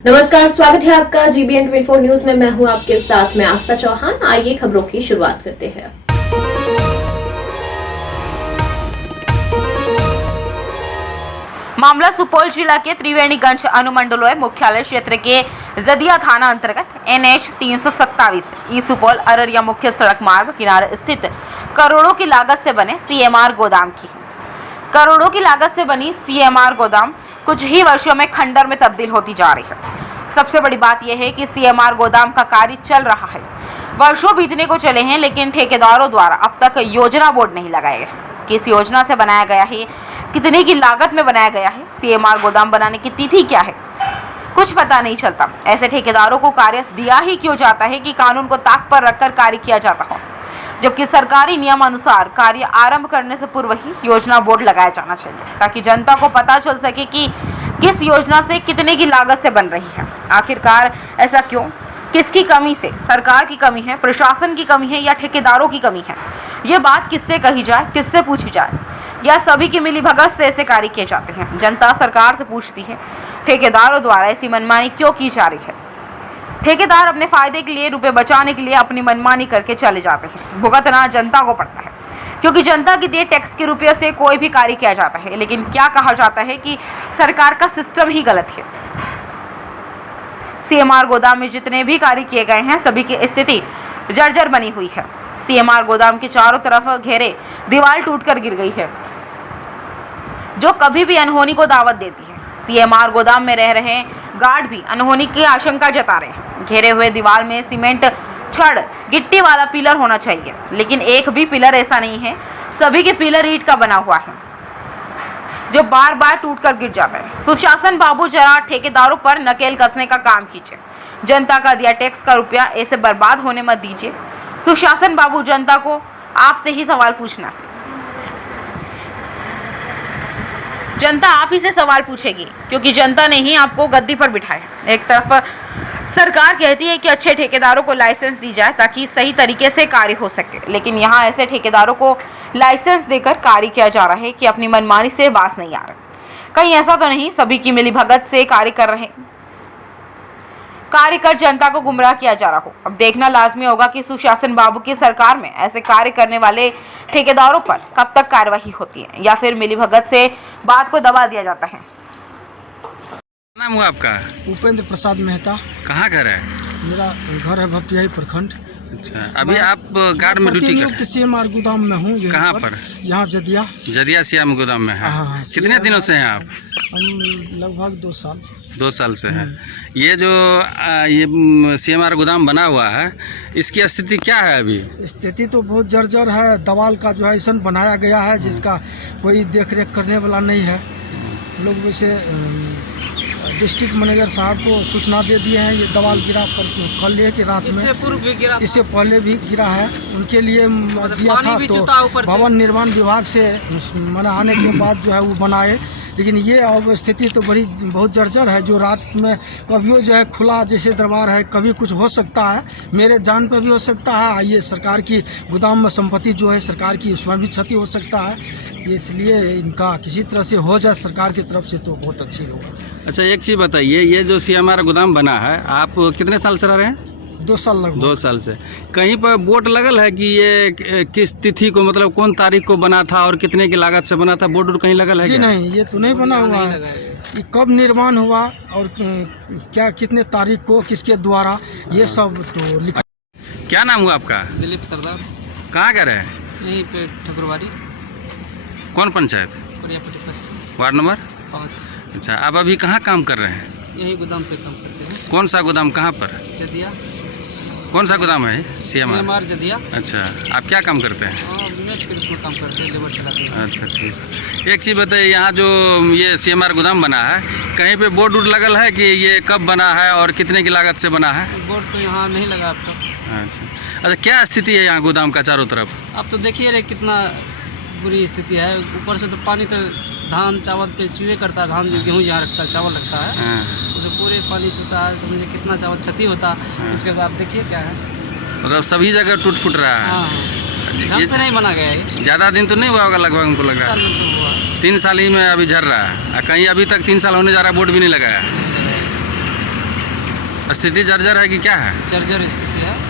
नमस्कार, स्वागत है आपका GBN 24 न्यूज में। मैं हूं आपके साथ में आस्था चौहान। आइए खबरों की शुरुआत करते हैं। मामला सुपौल जिला के त्रिवेणीगंज अनुमंडलोय मुख्यालय क्षेत्र के जदिया थाना अंतर्गत NH 327 ई सुपौल अररिया मुख्य सड़क मार्ग किनारे स्थित करोड़ों की लागत से बने CMR गोदाम की। करोड़ों की लागत से बनी CMR गोदाम कुछ ही वर्षों में खंडर में तब्दील होती जा रही है। सबसे बड़ी बात यह है कि CMR गोदाम का कार्य चल रहा है, वर्षों बीतने को चले हैं, लेकिन ठेकेदारों द्वारा अब तक योजना बोर्ड नहीं लगाया गया। किस योजना से बनाया गया है, कितने की लागत में बनाया गया है, CMR गोदाम बनाने की तिथि क्या है, कुछ पता नहीं चलता। ऐसे ठेकेदारों को कार्य दिया ही क्यों जाता है कि कानून को ताक पर रखकर कार्य किया जाता हो, जबकि सरकारी नियम अनुसार कार्य आरंभ करने से पूर्व ही योजना बोर्ड लगाया जाना चाहिए, ताकि जनता को पता चल सके कि किस योजना से कितने की लागत से बन रही है। आखिरकार ऐसा क्यों, किसकी कमी से, सरकार की कमी है, प्रशासन की कमी है या ठेकेदारों की कमी है? ये बात किससे कही जाए, किससे पूछी जाए, या सभी की मिलीभगत से ऐसे कार्य किए जाते हैं? जनता सरकार से पूछती है, ठेकेदारों द्वारा ऐसी मनमानी क्यों की जा रही है? ठेकेदार अपने फायदे के लिए, रुपए बचाने के लिए अपनी मनमानी करके चले जाते हैं। भुगतना जनता को पड़ता है, क्योंकि जनता की दिए टैक्स के रुपये से कोई भी कार्य किया जाता है। लेकिन क्या कहा जाता है कि सरकार का सिस्टम ही गलत है। CMR गोदाम में जितने भी कार्य किए गए हैं, सभी की स्थिति जर्जर बनी हुई है। CMR गोदाम के चारों तरफ घेरे दीवार टूटकर गिर गई है, जो कभी भी अनहोनी को दावत देती है। CMR गोदाम में रह रहे गार्ड भी अनहोनी की आशंका जता रहे हैं। घेरे हुए दीवार में सीमेंट, छड़, गिट्टी वाला पिलर होना चाहिए, लेकिन एक भी पिलर ऐसा नहीं है। सभी के पिलर ईंट का बना हुआ है, जो बार बार टूटकर गिर जाता है। सुशासन बाबू, जरा ठेकेदारों पर नकेल कसने का काम कीजिए। जनता का दिया टैक्स का रुपया ऐसे बर्बाद होने मत दीजिए। सुशासन बाबू, जनता को आपसे ही सवाल पूछना, जनता आप ही से सवाल पूछेगी, क्योंकि जनता ने ही आपको गद्दी पर बिठाया। एक तरफ सरकार कहती है कि अच्छे ठेकेदारों को लाइसेंस दी जाए ताकि सही तरीके से कार्य हो सके, लेकिन यहाँ ऐसे ठेकेदारों को लाइसेंस देकर कार्य किया जा रहा है कि अपनी मनमानी से बास नहीं आ रहा। कहीं ऐसा तो नहीं सभी की मिलीभगत से कार्य कर रहे हैं, कार्य कर जनता को गुमराह किया जा रहा हो। अब देखना लाजमी होगा कि सुशासन बाबू की सरकार में ऐसे कार्य करने वाले ठेकेदारों पर कब तक कार्रवाई होती है, या फिर मिलीभगत से बात को दबा दिया जाता है। नाम हुआ आपका? उपेंद्र प्रसाद मेहता। कहाँ घर है? मेरा घर है भपटियाही प्रखंड। अच्छा, अभी आप गार्ड में ड्यूटी कर? CMR गोदाम में हूँ। कहाँ पर? यहाँ जदिया। जदिया CMR गोदाम में है। हाँ, कितने दिनों से हैं आप? हम लगभग 2 साल। 2 साल से है। ये जो ये CMR गोदाम बना हुआ है, इसकी स्थिति क्या है अभी? स्थिति तो बहुत जर्जर है। दवाल का जो है ऐसा बनाया गया है जिसका कोई देख रेख करने वाला नहीं है। लोग वैसे डिस्ट्रिक्ट मैनेजर साहब को सूचना दे दिए हैं। ये दवाल गिरा कल कि रात में, इससे पहले भी गिरा है। उनके लिए दिया था तो भवन निर्माण विभाग से मना आने के बाद जो है वो बनाए, लेकिन ये अब स्थिति तो बहुत जर्जर है। जो रात में कभी जो है खुला जैसे दरबार है, कभी कुछ हो सकता है, मेरे जान पे भी हो सकता है। ये सरकार की गोदाम में संपत्ति जो है सरकार की, उसमें भी क्षति हो सकता है। इसलिए इनका किसी तरह से हो जाए सरकार की तरफ से तो बहुत अच्छी होगा। अच्छा, एक चीज़ बताइए, ये जो CMR गोदाम बना है, आप कितने साल से रह रहे हैं? 2 साल लगभग। 2 साल से। कहीं पर बोर्ड लगल है कि ये किस तिथि को, मतलब कौन तारीख को बना था और कितने की लागत से बना था? बोर्ड कहीं लगल है? जी नहीं, ये तो नहीं बना हुआ है कि कब निर्माण हुआ और क्या कितने तारीख को किसके द्वारा, ये सब तो लिखा। क्या नाम हुआ आपका? दिलीप सरदार। कहाँ घर है? यहीं पे ठकुरवाड़ी, कौन पंचायत? कोरियापट्टी पश्चिम, वार्ड नंबर 5। अच्छा, आप अभी कहाँ काम कर रहे हैं? यही गोदाम पे काम करते हैं। कौन सा गोदाम, कहाँ पर? जदिया। कौन सा गोदाम है? CMR जदिया। अच्छा, आप क्या काम करते हैं? मैच के रूप में काम करते हैं, लेबर चलाते हैं। अच्छा, ठीक। एक चीज़ बताइए, यहाँ जो ये CMR गोदाम बना है, कहीं पे बोर्ड वोर्ड लगल है कि ये कब बना है और कितने की लागत से बना है? बोर्ड तो यहाँ नहीं लगा अब तक। अच्छा, क्या स्थिति है यहाँ गोदाम का चारों तरफ? अब तो देखिए रे कितना बुरी स्थिति है। ऊपर से तो पानी तो धान चावल पे चूहे करता है। धान गेहूँ यहाँ रखता है, चावल रखता है, उसे पूरे पानी छूता है। समझिए कितना चावल क्षति होता है। उसके बाद आप देखिए क्या है, मतलब सभी जगह टूट फूट रहा है। ढंग से नहीं बना गया है। ज़्यादा दिन तो नहीं हुआ होगा लगभग, हमको लग रहा है 3 साल ही में अभी झर रहा है। कहीं अभी तक 3 साल होने जा रहा है, बोर्ड भी नहीं लगाया। स्थिति जर्जर है कि क्या है? जर्जर स्थिति है।